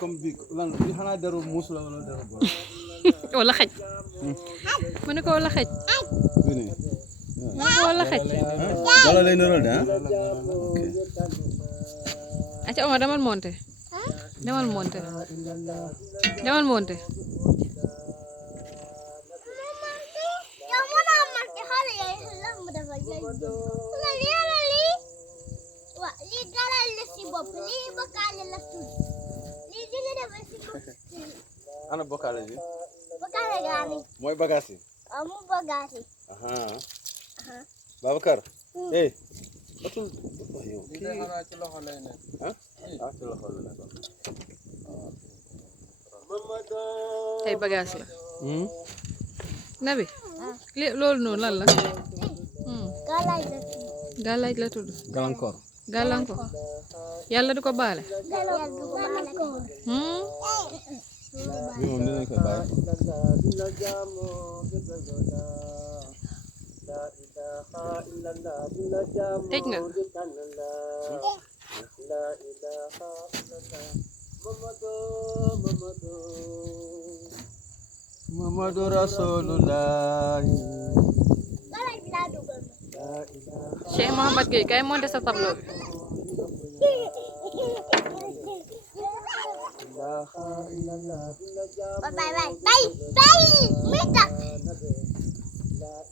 comme bi lan bi xanaa deru muus la wala deru bor wala xaj mu ne ko wala xaj bi nii mu ne ko wala xaj golo lay nëral de ok aca Omar demal monté demal monté demal monté ana bokkaale ji Bokkaale gaani mooy bagage yi amu bagage aha Babacar eh otul yow li de xanaa ci loxo lay nekk. ah ci loxo la nekk ay bagage la nabi li loolu noonu lan la galaay la gàllaaj la tudd gàllankoor gàllankoor yàlla du ko baale galaay du ko baale ko bi moom dinañ ko bàyyi tëj nga Muhammadu Rasulullah galaay bi laa dugal Cheikh Mouhamad Gueye kay monté sa tableau bi bay mita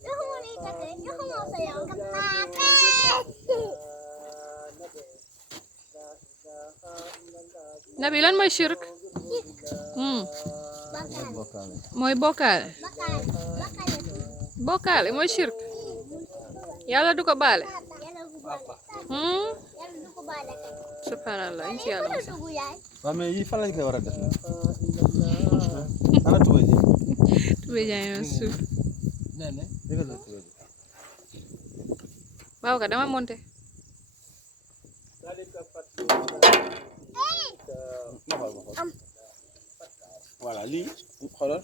yoxuma ni take yoxuma sa yow ka taake nabi lan mooy shirk bokkaale mooy bokkaale bakkaale bokkaale mooy shirk yàlla du ko baale yàlla du ko baale kay subhanallah in ci yàlla yàlla musa dugu yaay waaw mais yii fan lañ koy war a def ana tubay ji tubé jaay suuf dëggal la tubay ji Babacar dama monté voilà lii xoolal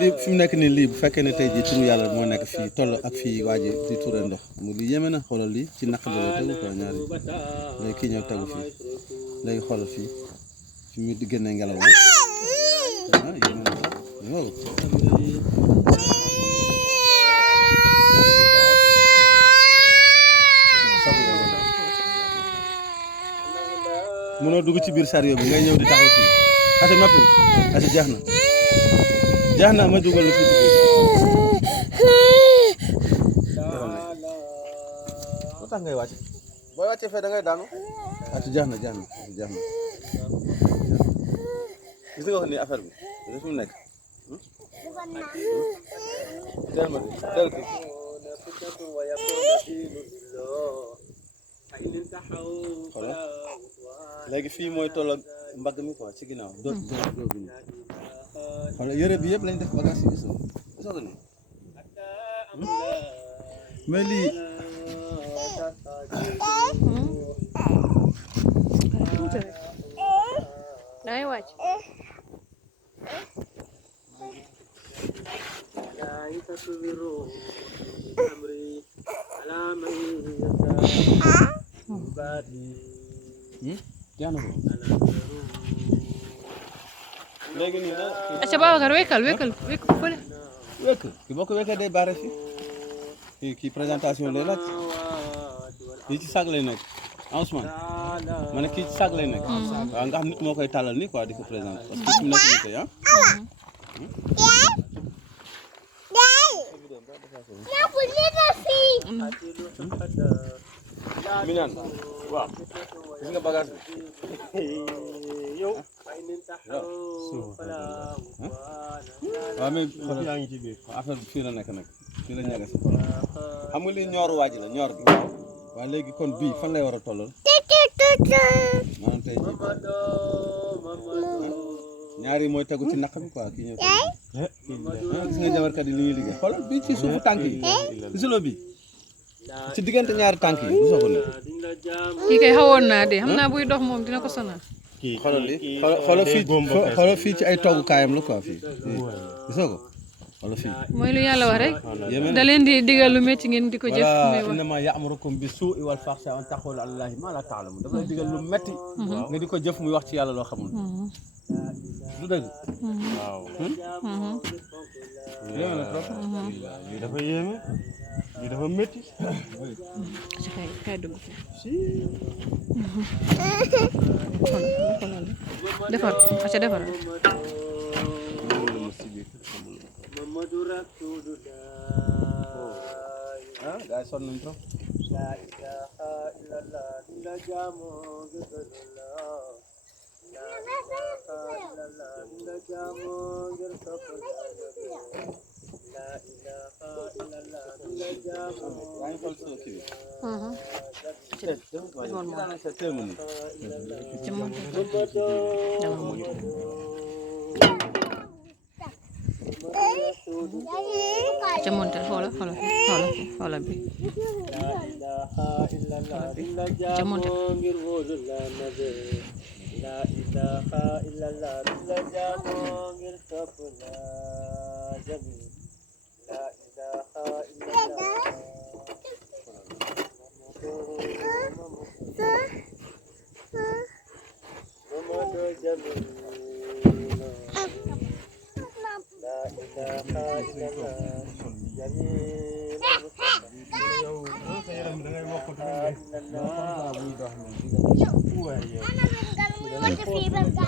lii fi mu nekk nii lii bu fekkee ne tey jii turu yàlla moo nekk fii toll ak fii waa ji di ture ndox mu lii yéeme na xoolal lii ci naq bi lay tegu quoi ñaari léegi kii ñëw tegu fii léegi xoolal fii fi mu di génne ngelaw la yéeme na waaw mënoo dugg ci biir sario bi ngay ñëw di taxaw fii ase noppi ase jeex na ma dugal la fii ci biir lu tax ngay wàcc booy wàccee fee da ngay daanu ase jeex na gis nga wax ni affaire bi gis fi mu nekk teel ma teel ki xoolal léegi fii mooy toll ak mbagg mi quoi ci ginnaaw doo bi nii xoolal yëre bi yëpp lañ def bagage yi gis nga ni mais lii tuuti rek dangay wàcc jaana ko léegi nii na aca Babacar wekkal fële wekk ki boo ko wekkee day bare fi kii présentation lay laaj kii ci sag lay nekk Ousmane ma ne kii ci sag lay nekk waaw nga xam nit moo koy tàllal nii quoi di ko présenter parce que fi mu nekk nii tey ñapu nita fii mi naan waaw gis nga bagage bi yow waaw mais xoolal yaa ngi ci biir affaire bi fii la nekk nag fii la ñaga si xam nga lii ñooru waaj la ñoor bi waaye léegi kon bii fan lay war a tollal maanaam tey jii ñaari mooy tegu ci naq bi quoi kii ñëw gis nga jabarkat yi li ñuy liggéey xoolal bii ci suufu tànk yi gisuloo bi ci diggante ñaari tànk yi bu soobee ne kii kay xawoon naa de xam naa buy dox moom dina ko sonal xoolal li xoolal fii ci ay toogukaayam la quoi fii gisoo ko wala fii mooy lu yàlla wax rek yéeme da na leen di digal lu métti ngeen di ko jëf muy wala wax innama ya'murukum bi suu'i wal fahsha'i an taqulu ala Allahi ma la ta'lamun dafa lay digal lu metti nga di ko jëf muy wax ci yàlla loo xamul du dëgg waaw yéeme na trop lii dafa yéeme lii dafa métti ci kay dugg fi defar aca defar ah gars yi sonn nañ trop ca monte xoola bi ca monte La ilaha illallah la jamongir kapna jami la ilaha illallah Muhammad jami la ilaha illallah jami yow sa yaram da ngay wax ko Ano nang gano'n mo sa fever ka?